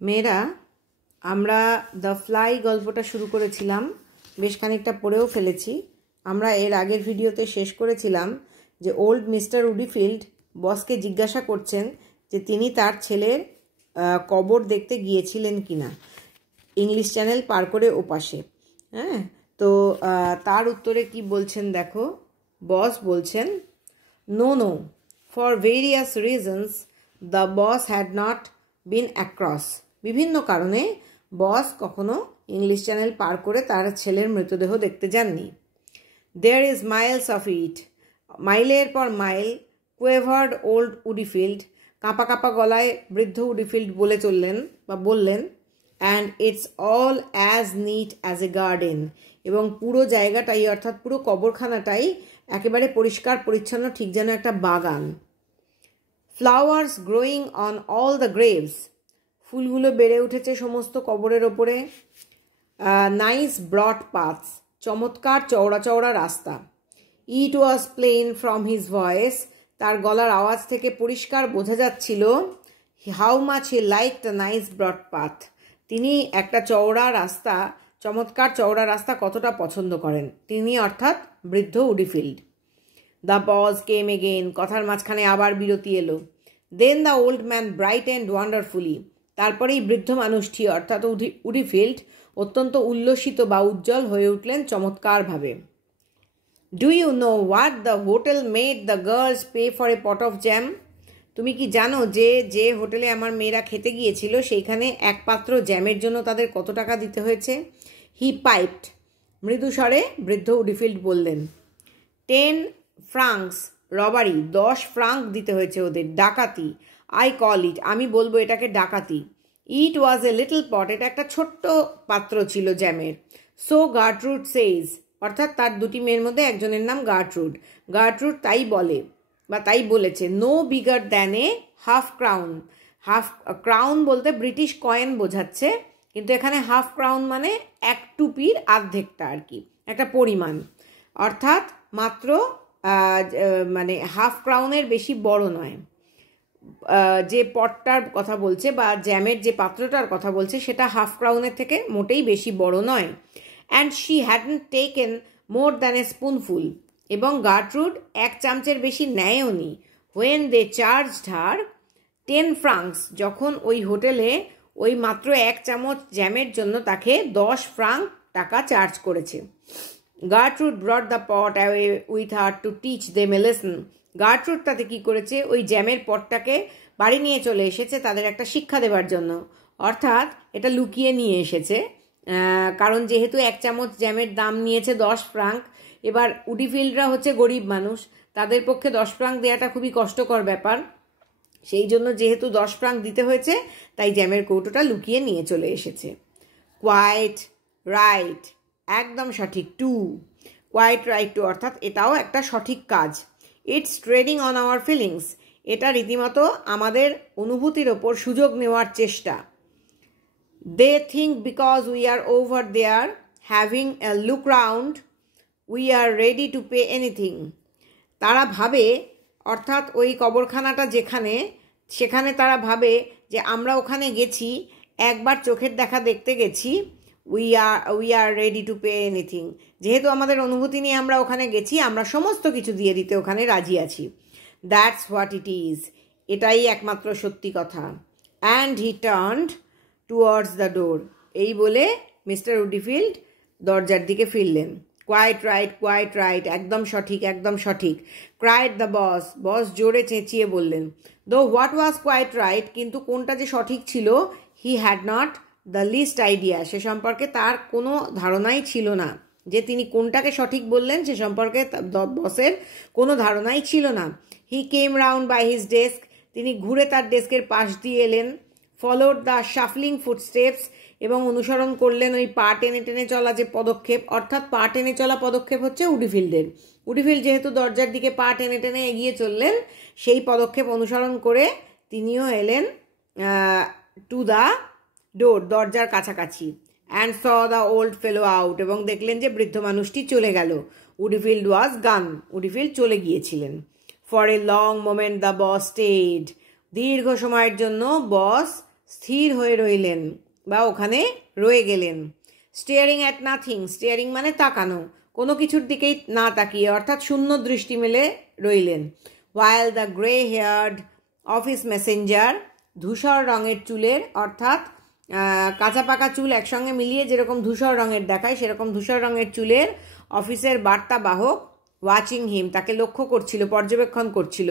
মেয়েরা আমরা the fly গল্পটা শুরু করেছিলাম, বেশ খানিকটা পড়েও ফেলেছি। আমরা এর আগের ভিডিওতে শেষ করেছিলাম যে ওল্ড মিস্টার উডিফিল্ড বসকে জিজ্ঞাসা করছেন যে তিনি তার ছেলের কবর দেখতে গিয়েছিলেন কিনা ইংলিশ চ্যানেল পার করে ওপাশে। হ্যাঁ, তো তার উত্তরে কি বলছেন দেখো। বস বলছেন, no no, for various reasons the boss had not been across. বিভিন্ন কারণে বস কখনো ইংলিশ চ্যানেল পার করে তার ছেলের মৃতদেহ দেখতে যাননি। There is miles of it, মাইলের পর মাইল, কোয়েভার্ড ওল্ড উডিফিল্ড, কাঁপা কাঁপা গলায় বৃদ্ধ উডিফিল্ড বলে চললেন বা বললেন, and it's all as neat as a garden, এবং পুরো জায়গাটাই অর্থাৎ পুরো কবরখানাটাই একেবারে পরিষ্কার পরিচ্ছন্ন, ঠিক যেন একটা বাগান। Flowers growing on all the graves, ফুলগুলো বেড়ে উঠেছে সমস্ত কবরের ওপরে। নাইস ব্রড পাথস, চমৎকার চওড়া চওড়া রাস্তা। It was plain from his voice, তার গলার আওয়াজ থেকে পরিষ্কার বোঝা যাচ্ছিল how much he liked a nice broad path, তিনি একটা চওড়া রাস্তা, চমৎকার চওড়া রাস্তা কতটা পছন্দ করেন তিনি, অর্থাৎ বৃদ্ধ উডিফিল্ড। দ্য পজ কেম এগেইন, কথার মাঝখানে আবার বিরতি এলো। দেন দ্য ওল্ড ম্যান ব্রাইটেন্ড ওয়ান্ডারফুলি, তারপরেই বৃদ্ধ মানুষটি অর্থাৎ উডিফিল্ড অত্যন্ত উল্লসিত বা উজ্জ্বল হয়ে উঠলেন চমৎকারভাবে। Do you know what the hotel made the girls pay for a pot of jam, তুমি কি জানো যে যে হোটেলে আমার মেয়েরা খেতে গিয়েছিল সেইখানে এক পাত্র জ্যামের জন্য তাদের কত টাকা দিতে হয়েছে? হি পাইপড, মৃদুস্বরে বৃদ্ধ উডিফিল্ড বললেন। 10 ফ্রাঙ্কস রবারি, 10 ফ্রাঙ্ক দিতে হয়েছে ওদের, ডাকাতি। আই কল ইট, আমি বলবো এটাকে ডাকাতি। ইট ওয়াজ এ লিটল পট, এটা একটা ছোট্ট পাত্র ছিল জ্যামের। সো গার্ট্রুড সেইজ, অর্থাৎ তার দুটি মেয়ের মধ্যে একজনের নাম গার্ট্রুড। গার্ট্রুড তাই বলে বা তাই বলেছে। No bigger than a half crown, half crown বলতে ব্রিটিশ কয়েন বোঝাচ্ছে, কিন্তু এখানে হাফ ক্রাউন মানে এক টুপির অর্ধেকটা আর কি, একটা পরিমাণ, অর্থাৎ মাত্র মানে হাফ ক্রাউনের বেশি বড় নয়। যে পটটার কথা বলছে বা জ্যামের যে পাত্রটার কথা বলছে সেটা হাফ ক্রাউনের থেকে মোটেই বেশি বড় নয়। And she hadn't taken more than a spoonful, এবং গার্ট্রুড এক চামচের বেশি নেয়ও নি। When they charged her 10 francs, যখন ওই হোটেলে ওই মাত্র এক চামচ জ্যামের জন্য তাকে 10 ফ্রাঙ্ক টাকা চার্জ করেছে। Gertrude brought the pot away with her to teach them a lesson, Gertrude তাতে কী করেছে, ওই জ্যামের পটটাকে বাড়ি নিয়ে চলে এসেছে তাদের একটা শিক্ষা দেবার জন্য, অর্থাৎ এটা লুকিয়ে নিয়ে এসেছে, কারণ যেহেতু এক চামচ জ্যামের দাম নিয়েছে 10 ফ্রাঙ্ক। এবার উডিফিল্ডরা হচ্ছে গরিব মানুষ, তাদের পক্ষে 10 ফ্রাঙ্ক দেওয়াটা খুবই কষ্টকর ব্যাপার, সেই জন্য যেহেতু 10 ফ্রাঙ্ক দিতে হয়েছে তাই জ্যামের কৌটোটা লুকিয়ে নিয়ে চলে এসেছে। কোয়াইট রাইট, একদম সঠিক। টু, কোয়াইট রাইট টু, অর্থাৎ এটাও একটা সঠিক কাজ। It's trading on our feelings, এটা রীতিমতো আমাদের অনুভূতির ওপর সুযোগ নেওয়ার চেষ্টা। They think because we are over there having a look round we are ready to pay anything, তারা ভাবে, অর্থাৎ ওই কবরখানাটা যেখানে, সেখানে তারা ভাবে যে আমরা ওখানে গেছি, একবার চোখের দেখা দেখতে গেছি। We are ready to pay anything, যেহেতু আমাদের অনুভূতি নিয়ে আমরা ওখানে গেছি, আমরা সমস্ত কিছু দিয়ে দিতে ওখানে রাজি আছি। দ্যাটস হোয়াট ইট ইজ, এটাই একমাত্র সত্যি কথা। And he turned towards the door, এই বলে মিস্টার উডিফিল্ড দরজার দিকে ফিরলেন। কোয়াইট রাইট, কোয়াইট রাইট, একদম সঠিক, একদম সঠিক। ক্রাইড দ্য বস, বস জোরে চেঁচিয়ে বললেন। দো হোয়াট ওয়াজ কোয়াইট রাইট, কিন্তু কোনটা যে সঠিক ছিল, he had not the least idea, সে সম্পর্কে তার কোনো ধারণাই ছিল না, যে তিনি কোনটাকে সঠিক বললেন সে সম্পর্কে বসের কোনো ধারণাই ছিল না। He came round by his desk, তিনি ঘুরে তার ডেস্কের পাশ দিয়ে এলেন। ফলোড দ্য শাফলিং ফুটস্টেপস, এবং অনুসরণ করলেন ওই পা টেনে টেনে চলা যে পদক্ষেপ, অর্থাৎ পা টেনে চলা পদক্ষেপ হচ্ছে উডিফিল্ডের। উডিফিল্ড যেহেতু দরজার দিকে পা টেনে টেনে এগিয়ে চললেন, সেই পদক্ষেপ অনুসরণ করে তিনিও এলেন টু দ্য ডোর, দরজার কাছাকাছি। And saw the old fellow out, এবং দেখলেন যে বৃদ্ধ মানুষটি চলে গেল। উডিফিল্ড ওয়াজ গান, উডিফিল্ড চলে গিয়েছিলেন। For a long moment the boss stayed, দীর্ঘ সময়ের জন্য বস স্থির হয়ে রইলেন বা ওখানে রয়ে গেলেন। স্টিয়ারিং অ্যাট নাথিং, স্টিয়ারিং মানে তাকানো, কোনো কিছুর দিকেই না তাকিয়ে, অর্থাৎ শূন্য দৃষ্টি মেলে রইলেন। while the grey haired office Messenger, ধূসর রঙের চুলের, অর্থাৎ কাঁচা পাকা চুল একসঙ্গে মিলিয়ে যেরকম ধূসর রঙের দেখায় সেরকম ধূসর রঙের চুলের অফিসের বার্তাবাহক ওয়াচিং হিম, তাকে লক্ষ্য করছিল, পর্যবেক্ষণ করছিল।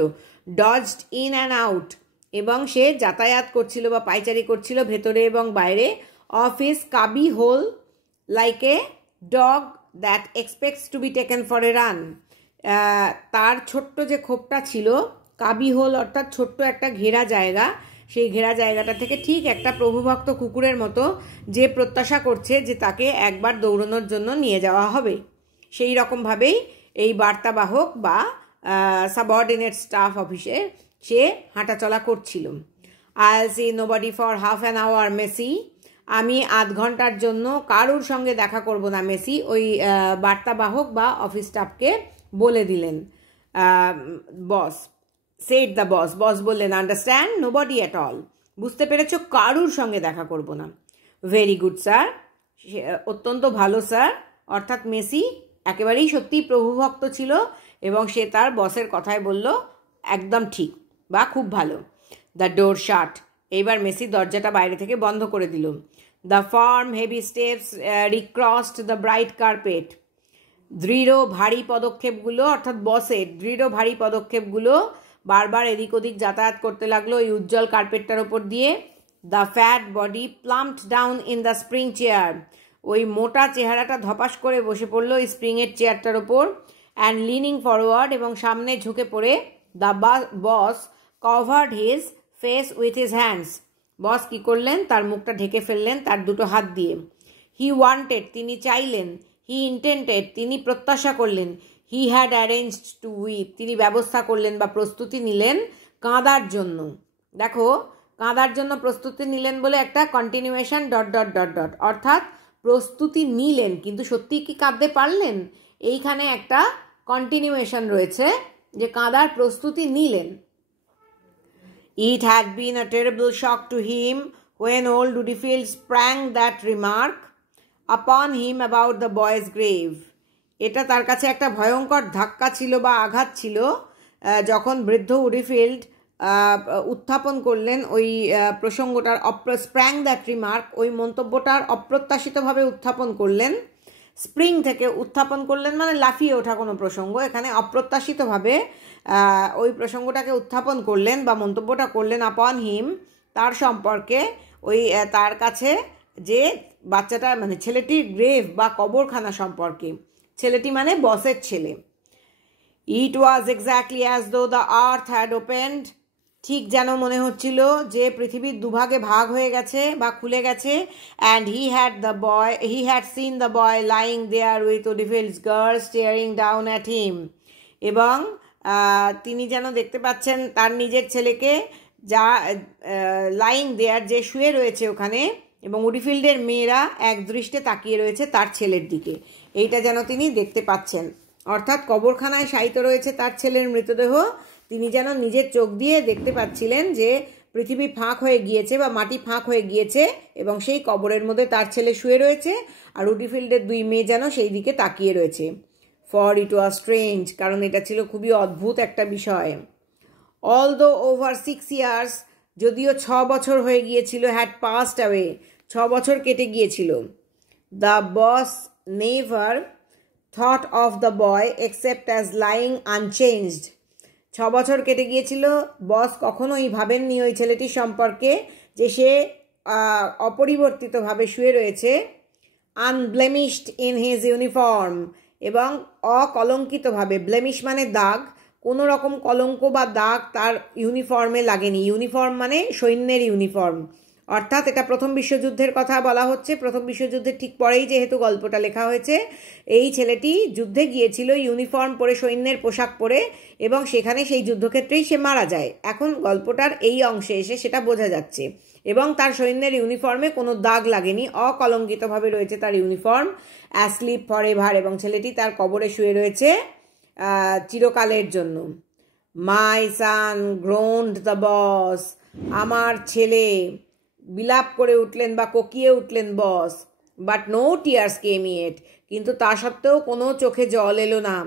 ডজড ইন অ্যান্ড আউট, এবং সে যাতায়াত করছিল বা পাইচারি করছিল ভেতরে এবং বাইরে। অফিস কাবি whole like a dog that expects to be taken for a run, তার ছোট্ট যে খোপটা ছিল, কাবি হোল অর্থাৎ ছোট্ট একটা ঘেরা জায়গা, সেই ঘেরা জায়গাটা থেকে ঠিক একটা প্রভুভক্ত কুকুরের মতো যে প্রত্যাশা করছে যে তাকে একবার দৌড়ানোর জন্য নিয়ে যাওয়া হবে, সেই রকমভাবেই এই বার্তাবাহক বা সাবঅর্ডিনেট স্টাফ অফিসে সে হাঁটাচলা করছিল। I'll see nobody for half an hour Macey, আমি আধ ঘন্টার জন্য কারুর সঙ্গে দেখা করব না, মেসি ওই বার্তাবাহক বা অফিস স্টাফকে বলে দিলেন। বস সেড দ্য বস, বস বললেন আন্ডারস্ট্যান্ড নোবডি অ্যাট অল, বুঝতে পেরেছ, কারুর সঙ্গে দেখা করব না। ভেরি গুড স্যার, অত্যন্ত ভালো স্যার, অর্থাৎ মেসি একেবারেই সত্যিই প্রভুভক্ত ছিল এবং সে তার বসের কথায় বলল একদম ঠিক বা খুব ভালো। দ্য ডোর শাট, এইবার মেসি দরজাটা বাইরে থেকে বন্ধ করে দিল। The firm heavy steps recrossed the bright carpet, দৃঢ় ভারী পদক্ষেপগুলো, অর্থাৎ বসের দৃঢ় ভারী পদক্ষেপগুলো বারবার এদিক ওদিক যাতায়াত করতে লাগলো এই উজ্জ্বল কার্পেটটার ওপর দিয়ে। The fat body plumped down in the spring chair, ওই মোটা চেহারাটা ধপাস করে বসে পড়লো ওই স্প্রিংয়ের চেয়ারটার ওপর। অ্যান্ড লিনিং ফরওয়ার্ড, এবং সামনে ঝুঁকে পড়ে, the boss covered his face with his hands, boss কী করলেন, তার মুখটা ঢেকে ফেললেন তার দুটো হাত দিয়ে। হি ওয়ান্টেড, তিনি চাইলেন। হি ইন্টেন্টেড, তিনি প্রত্যাশা করলেন। He had arranged to weep, তিনি ব্যবস্থা করলেন বা প্রস্তুতি নিলেন কাঁদার জন্য। দেখো, কাঁদার জন্য প্রস্তুতি নিলেন বলে একটা continuation dot dot dot dot, অর্থাৎ প্রস্তুতি নিলেন কিন্তু সত্যিই কি কাঁদতে পারলেন, এইখানে একটা কন্টিনিউয়েশন রয়েছে যে কাঁদার প্রস্তুতি নিলেন। It had been a terrible shock to him when old Udifield sprang that remark upon him about the boy's grave. এটা তার কাছে একটা ভয়ঙ্কর ধাক্কা ছিল বা আঘাত ছিল যখন বৃদ্ধ উডিফিল্ড উত্থাপন করলেন ওই প্রসঙ্গটার, স্প্র্যাং দ্যাট রিমার্ক, ওই মন্তব্যটার অপ্রত্যাশিতভাবে উত্থাপন করলেন। স্প্রিং থেকে উত্থাপন করলেন মানে লাফিয়ে ওঠা কোনো প্রসঙ্গ, এখানে অপ্রত্যাশিতভাবে ওই প্রসঙ্গটাকে উত্থাপন করলেন বা মন্তব্যটা করলেন আপন হিম, তার সম্পর্কে, ওই তার কাছে যে বাচ্চাটা মানে ছেলেটির গ্রেভ বা কবরখানা সম্পর্কে, ছেলেটি মানে বসের ছেলে। It was exactly as though the earth had opened, ঠিক যেন মনে হচ্ছিল যে পৃথিবীর দুভাগে ভাগ হয়ে গেছে বা খুলে গেছে। And he had seen the boy lying there with Woodifield's girl staring down at him, এবং তিনি যেন দেখতে পাচ্ছেন তার নিজের ছেলেকে, যা লাইং দেয়ার, যে শুয়ে রয়েছে ওখানে, এবং উডিফিল্ডের মেয়েরা এক দৃষ্টে তাকিয়ে রয়েছে তার ছেলের দিকে, এইটা যেন তিনি দেখতে পাচ্ছেন। অর্থাৎ কবরখানায় শায়িত রয়েছে তার ছেলের মৃতদেহ, তিনি যেন নিজের চোখ দিয়ে দেখতে পাচ্ছিলেন যে পৃথিবী ফাঁক হয়ে গিয়েছে বা মাটি ফাঁক হয়ে গিয়েছে এবং সেই কবরের মধ্যে তার ছেলে শুয়ে রয়েছে আর উডিফিল্ডের দুই মেয়ে যেন সেই দিকে তাকিয়ে রয়েছে। ফর ইট ওয়াজ স্ট্রেঞ্জ, কারণ এটা ছিল খুবই অদ্ভুত একটা বিষয়। অলদো ওভার 6 years, যদিও 6 বছর হয়ে গিয়েছিল, হ্যাড পাস্ট অ্যাওয়ে, 6 বছর কেটে গিয়েছিল। The boss never thought of the boy except as lying unchanged, 6 বছর কেটে গিয়েছিল, বস কখনোই ভাবেননি ওই ছেলেটির সম্পর্কে যে সে অপরিবর্তিতভাবে শুয়ে রয়েছে। আনব্লেমিশড ইন হিজ ইউনিফর্ম, এবং অকলঙ্কিতভাবে, ব্লেমিশ মানে দাগ, কোনো রকম কলঙ্ক বা দাগ তার ইউনিফর্মে লাগেনি। ইউনিফর্ম মানে সৈন্যের ইউনিফর্ম, অর্থাৎ এটা প্রথম বিশ্বযুদ্ধের কথা বলা হচ্ছে। প্রথম বিশ্বযুদ্ধের ঠিক পরেই যেহেতু গল্পটা লেখা হয়েছে, এই ছেলেটি যুদ্ধে গিয়েছিল ইউনিফর্ম পরে, সৈন্যের পোশাক পরে, এবং সেখানে সেই যুদ্ধক্ষেত্রেই সে মারা যায়। এখন গল্পটার এই অংশে এসে সেটা বোঝা যাচ্ছে, এবং তার সৈন্যের ইউনিফর্মে কোনো দাগ লাগেনি, অকলঙ্কিতভাবে রয়েছে তার ইউনিফর্ম। অ্যাসলিপ ফরএভার, এবং ছেলেটি তার কবরে শুয়ে রয়েছে চিরকালের জন্য। মাই সান গ্রোন্ড দ্য বস, আমার ছেলে, বিলাপ করে উঠলেন বা কোকিয়ে উঠলেন boss, but no tears came yet, কিন্তু তা সত্ত্বেও কোনো চোখে জল এলো না।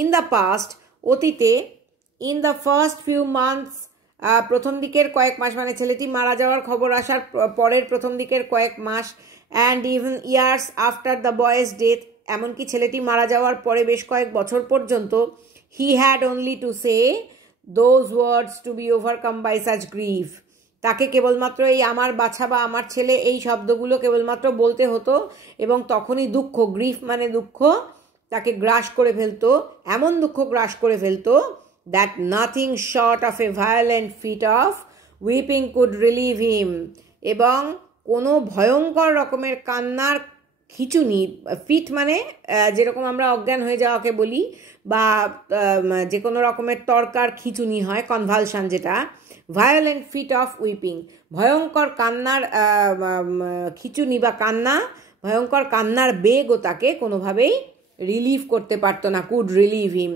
ইন দ্য পাস্ট, অতীতে, in the first few months, প্রথম দিকের কয়েক মাস, মানে ছেলেটি মারা যাওয়ার খবর আসার পরের প্রথম দিকের কয়েক মাস, and even years after the boy's death, এমনকি ছেলেটি মারা যাওয়ার পরে বেশ কয়েক বছর পর্যন্ত, he had only to say those words to be overcome by such grief, তাকে কেবলমাত্র এই আমার বাছা বা আমার ছেলে এই শব্দগুলো কেবলমাত্র বলতে হতো, এবং তখনই দুঃখ, গ্রিফ মানে দুঃখ, তাকে গ্রাস করে ফেলতো, এমন দুঃখ গ্রাস করে ফেলতো, that nothing short of a violent fit of weeping could relieve him, এবং কোনো ভয়ঙ্কর রকমের কান্নার খিঁচুনি, ফিট মানে যেরকম আমরা অজ্ঞান হয়ে যাওয়াকে বলি, বা যে কোনো রকমের তর্কার খিঁচুনি হয়, কনভালশন যেটা, ভায়োলেন্ট ফিট অফ উইপিং, ভয়ঙ্কর কান্নার খিঁচুনি বা কান্না, ভয়ঙ্কর কান্নার বেগও তাকে কোনোভাবেই রিলিভ করতে পারতো না, could relieve him,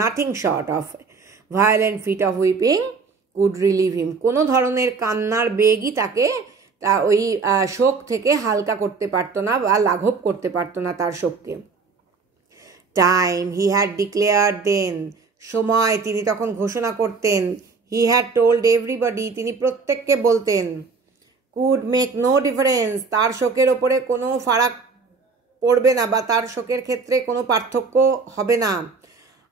nothing short of violent fit of weeping could relieve him, কোনো ধরনের কান্নার বেগই তাকে ওই শোক থেকে হালকা করতে পারতো না বা লাঘব করতে পারতো না তার শোককে। টাইম, হি হ্যাড ডিক্লেয়ার্ড দেন, সময়, তিনি তখন ঘোষণা করতেন, হি হ্যাড টোল্ড এভরিবডি, তিনি প্রত্যেককে বলতেন, কুড মেক নো ডিফারেন্স, তার শোকের ওপরে কোনো ফারাক পড়বে না বা তার শোকের ক্ষেত্রে কোনো পার্থক্য হবে না।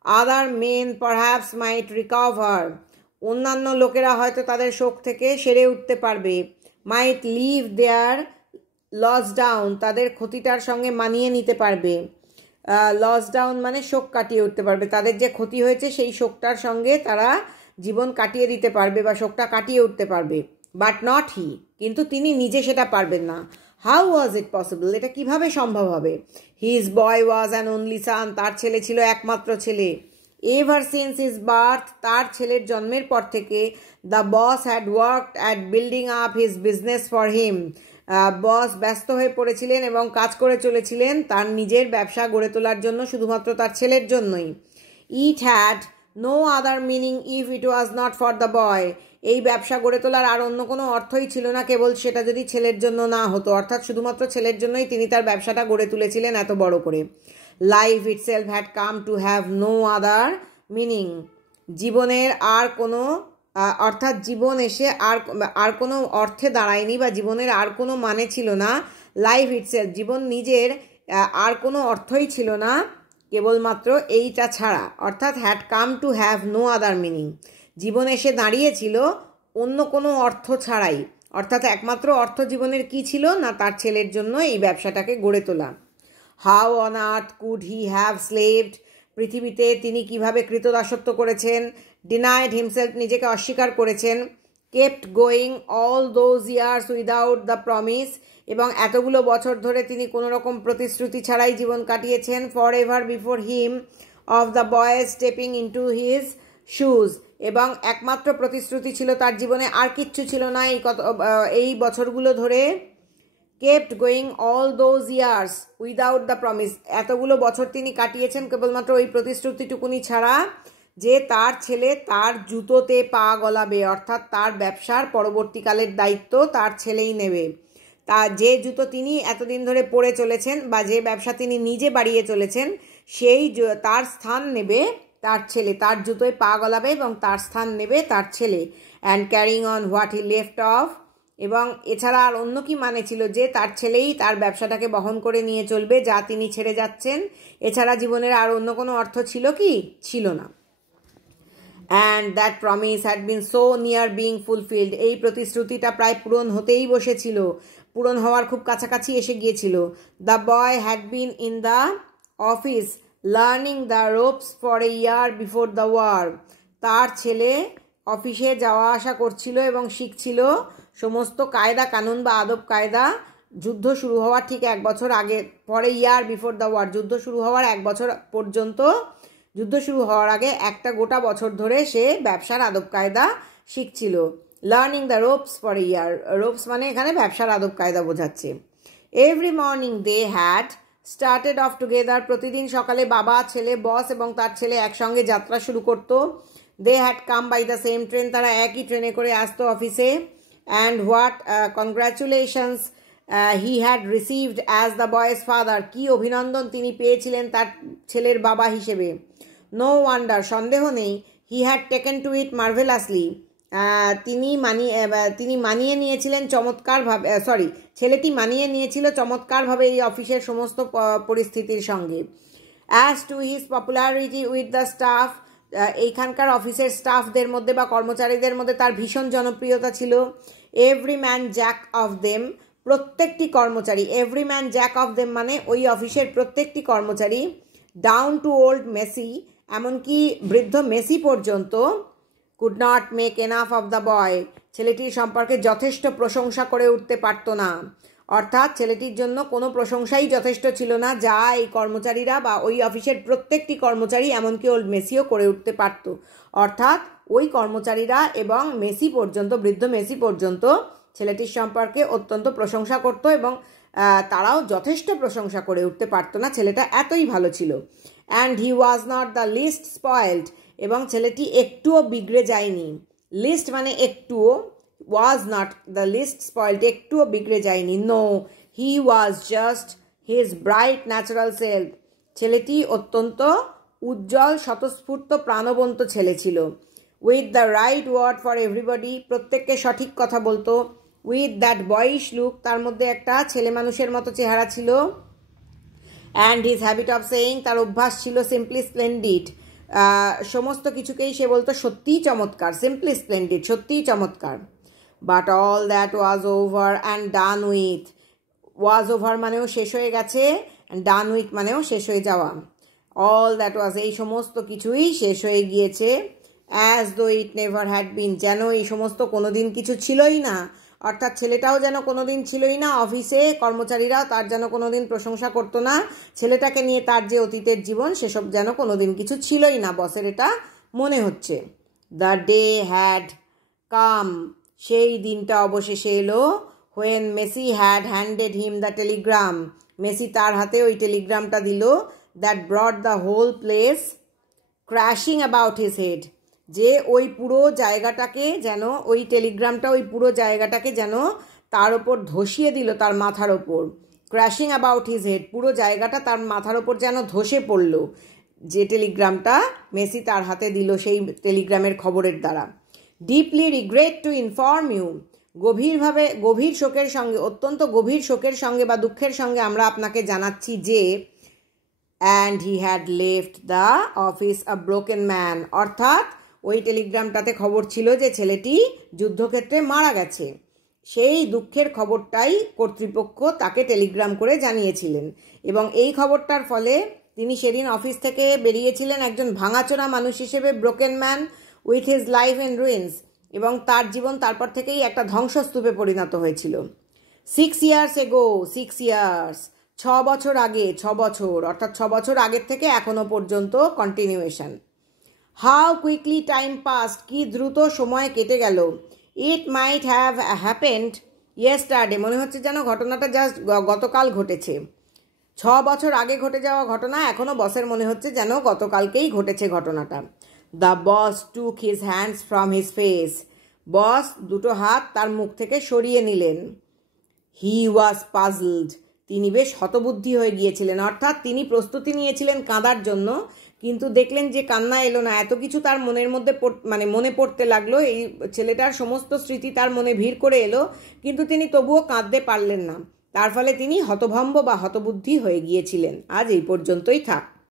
আদার মেন পারহ্যাপস মাইট রিকভার, অন্যান্য লোকেরা হয়তো তাদের শোক থেকে সেরে উঠতে পারবে, মাইট লিভ দেয়ার লস ডাউন, তাদের ক্ষতিটার সঙ্গে মানিয়ে নিতে পারবে, লস ডাউন মানে শোক কাটিয়ে উঠতে পারবে, তাদের যে ক্ষতি হয়েছে সেই শোকটার সঙ্গে তারা জীবন কাটিয়ে দিতে পারবে বা শোকটা কাটিয়ে উঠতে পারবে, বাট নট হি, কিন্তু তিনি নিজে সেটা পারবেন না। হাউ ওয়াজ ইট পসিবল, এটা কিভাবে সম্ভব হবে? His boy was an only সান, তার ছেলে ছিল একমাত্র ছেলে। এভার সিন্স হিজ বার্থ, তার ছেলের জন্মের পর থেকে, the boss had worked at building up his business for him, boss ব্যস্ত হয়ে পড়েছিলেন এবং কাজ করে চলেছিলেন তার নিজের ব্যবসা গড়ে তোলার জন্য, শুধুমাত্র তার ছেলের জন্যই। It had no other meaning if it was not for the boy, এই ব্যবসা গড়ে তোলার আর অন্য কোনো অর্থই ছিল না কেবল সেটা যদি ছেলের জন্য না হতো, অর্থাৎ শুধুমাত্র ছেলের জন্যই তিনি তার ব্যবসাটা গড়ে তুলেছিলেন এত বড় করে। Life itself had come to have no other meaning, জীবনের আর কোনো অর্থাৎ জীবন এসে আর কোনো অর্থে দাঁড়ায়নি বা জীবনের আর কোনো মানে ছিল না। লাইফ ইটসেলফ, জীবন নিজের আর কোনো অর্থই ছিল না কেবলমাত্র এইটা ছাড়া, অর্থাৎ had come to have no other meaning, জীবন এসে দাঁড়িয়েছিল অন্য কোনো অর্থ ছাড়াই, অর্থাৎ একমাত্র অর্থ জীবনের কি ছিল না, তার ছেলের জন্য এই ব্যবসাটাকে গড়ে তোলা। How on earth could he have slaved, পৃথিবীতে তিনি কিভাবে কৃতদাসত্ব করেছেন, ডিনাইড হিমসেলফ, নিজেকে অস্বীকার করেছেন, kept going all those years without the promise, এবং এতগুলো বছর ধরে তিনি কোনো রকম প্রতিশ্রুতি ছাড়াই জীবন কাটিয়েছেন, for ever before him of the boys stepping into his shoes, এবং একমাত্র প্রতিশ্রুতি ছিল তার জীবনে, আর কিচ্ছু ছিল না এই বছরগুলো ধরে। Kept going all those years without the promise, এতগুলো বছর তিনি কাটিয়েছেন কেবলমাত্র ওই প্রতিশ্রুতিটুকুনি ছাড়া যে তার ছেলে তার জুতোতে পা গলাবে, অর্থাৎ তার ব্যবসার পরবর্তীকালের দায়িত্ব তার ছেলেই নেবে। যে জুতো তিনি এতদিন ধরে পরে চলেছেন বা যে ব্যবসা তিনি নিজে বাড়িয়ে চলেছেন, সেই তার স্থান নেবে তার ছেলে, তার জুতোয় পা গলাবে এবং তার স্থান নেবে তার ছেলে। And carrying on what he left of, এবং এছাড়া আর অন্য কি মানে ছিল যে তার ছেলেই তার ব্যবসাটাকে বহন করে নিয়ে চলবে যা তিনি ছেড়ে যাচ্ছেন, এছাড়া জীবনের আর অন্য কোনো অর্থ ছিল কি? ছিল না। And that promise had been so near being fulfilled, এই প্রতিশ্রুতিটা প্রায় পূরণ হতেই বসেছিল, পূরণ হওয়ার খুব কাছাকাছি এসে গিয়েছিল। The boy had been in the office learning the ropes for a year before the war, তার ছেলে অফিসে যাওয়া আসা করছিল এবং শিখছিল সমস্ত কায়দা কানুন বা আদব কায়দা যুদ্ধ শুরু হওয়ার ঠিক এক বছর আগে, পরে ইয়ার বিফোর দ্য ওয়ার, যুদ্ধ শুরু হওয়ার এক বছর পর্যন্ত, যুদ্ধ শুরু হওয়ার আগে একটা গোটা বছর ধরে সে ব্যবসার আদব কায়দা শিখছিল। Learning the ropes for a year, ropes মানে এখানে ব্যবসার আদব কায়দা বোঝাচ্ছে। Every morning they had started off together, প্রতিদিন সকালে বাবা, ছেলে, বস এবং তার ছেলে একসঙ্গে যাত্রা শুরু করত। They had come by the same train, তারা একই ট্রেনে করে আসতো অফিসে। and what congratulations he had received as the boy's father. কি অভিনন্দন তিনি পেয়েছিলেন তার ছেলের বাবা হিসেবে। No wonder, সন্দেহ নেই, he had taken to it marvelously. তিনি মানিয়ে নিয়েছিলেন চমৎকারভাবে, ছেলেটি মানিয়ে নিয়েছিল চমৎকারভাবে এই অফিসের সমস্ত পরিস্থিতির সঙ্গে। As to his popularity with the staff, এইখানকার অফিসের স্টাফদের মধ্যে বা কর্মচারীদের মধ্যে তার ভীষণ জনপ্রিয়তা ছিল। Every man Jack of them, প্রত্যেকটি কর্মচারী, every man Jack of them মানে ওই অফিসের প্রত্যেকটি কর্মচারী, ডাউন টু ওল্ড মেসি, এমনকি বৃদ্ধ মেসি পর্যন্ত, could not make enough of the boy, ছেলেটির সম্পর্কে যথেষ্ট প্রশংসা করে উঠতে পারত না। অর্থাৎ ছেলেটির জন্য কোনো প্রশংসাই যথেষ্ট ছিল না, যা এই কর্মচারীরা বা ওই অফিসের প্রত্যেকটি কর্মচারী, এমনকি ওল্ড মেসিও করে উঠতে পারত। অর্থাৎ ওই কর্মচারীরা এবং মেসি পর্যন্ত, বৃদ্ধ মেসি পর্যন্ত ছেলেটির সম্পর্কে অত্যন্ত প্রশংসা করত এবং তারাও যথেষ্ট প্রশংসা করে উঠতে পারত না, ছেলেটা এতই ভালো ছিল। And he was not the least spoiled, এবং ছেলেটি একটুও বিগড়ে যায়নি। লিস্ট মানে একটুও, was not the least spoiled, একটুও বিগড়ে যায়নি। No, he was just his bright natural self, ছেলেটি অত্যন্ত উজ্জ্বল স্বতঃস্ফূর্ত প্রাণবন্ত ছেলে ছিল। with the right word for everybody, প্রত্যেককে সঠিক কথা বলতো। with that boyish look, তার মধ্যে একটা ছেলে মানুষের মতো চেহারা ছিল। and his habit of saying, তার অভ্যাস ছিল simply splendid, সমস্ত কিছুকেই সে বলতো সত্যিই চমৎকার, simply splendid, সত্যিই চমৎকার। But all that was over and done with, was over মানেও শেষ হয়ে গেছে, and done with মানেও শেষ হয়ে যাওয়া। all that was, এই সমস্ত কিছুই শেষ হয়ে গিয়েছে। as though it never had been, যেন এই সমস্ত কোনোদিন কিছু ছিলই না। অর্থাৎ ছেলেটাও যেন কোনোদিন ছিলই না, অফিসে কর্মচারীরাও তার যেন কোনোদিন প্রশংসা করতো না, ছেলেটাকে নিয়ে তার যে অতীতের জীবন সেসব যেন কোনোদিন কিছু ছিলই না, বসের এটা মনে হচ্ছে। দ্য ডে হ্যাড কাম, সেই দিনটা অবশেষে এলো। when Macey had handed him the telegram, Macey তার হাতে ওই টেলিগ্রামটা দিল। That brought the whole place crashing about his head, যে ওই পুরো জায়গাটাকে যেন, ওই টেলিগ্রামটা ওই পুরো জায়গাটাকে যেন তার ওপর ধসিয়ে দিল, তার মাথার ওপর। ক্র্যাশিং অ্যাবাউট হিজ হেড, পুরো জায়গাটা তার মাথার ওপর যেন ধসে পড়ল, যে টেলিগ্রামটা মেসি তার হাতে দিল সেই টেলিগ্রামের খবরের দ্বারা। Deeply regret to inform you, গভীরভাবে, গভীর শোকের সঙ্গে, অত্যন্ত গভীর শোকের সঙ্গে বা দুঃখের সঙ্গে আমরা আপনাকে জানাচ্ছি যে, and he had left the office a broken man, অর্থাৎ ওই টেলিগ্রামটাতে খবর ছিল যে ছেলেটি যুদ্ধক্ষেত্রে মারা গেছে। সেই দুঃখের খবরটাই কর্তৃপক্ষ তাকে টেলিগ্রাম করে জানিয়েছিলেন, এবং এই খবরটার ফলে তিনি সেদিন অফিস থেকে বেরিয়েছিলেন একজন ভাঙাচোরা মানুষ হিসেবে, broken man with his life in ruins, এবং তার জীবন তারপর থেকেই একটা ধ্বংসস্তূপে পরিণত হয়েছিল। 6 years ago, 6 years, 6 বছর আগে, 6 বছর, অর্থাৎ 6 বছর আগের থেকে এখনো পর্যন্ত continuation. How quickly time past, কি দ্রুত সময় কেটে গেল। ইট মাইট হ্যাভ হ্যাপেন্ড ইয়েস্টারডে, মনে হচ্ছে যেন ঘটনাটা জাস্ট গতকাল ঘটেছে। 6 বছর আগে ঘটে যাওয়া ঘটনা এখনও বসের মনে হচ্ছে যেন গতকালকেই ঘটেছে ঘটনাটা। The boss took his hands from his face, boss দুটো হাত তার মুখ থেকে সরিয়ে নিলেন। হি ওয়াজ পাজলড, তিনি বেশ হতবুদ্ধি হয়ে গিয়েছিলেন, অর্থাৎ তিনি প্রস্তুতি নিয়েছিলেন কাঁদার জন্য, কিন্তু দেখলেন যে কান্না এলো না। এত কিছু তার মনের মধ্যে মনে পড়তে লাগলো, এই ছেলেটার সমস্ত স্মৃতি তার মনে ভিড় করে এলো, কিন্তু তিনি তবুও কাঁদতে পারলেন না। তার ফলে তিনি হতভম্ব বা হতবুদ্ধি হয়ে গিয়েছিলেন। আজ এই পর্যন্তই থাক।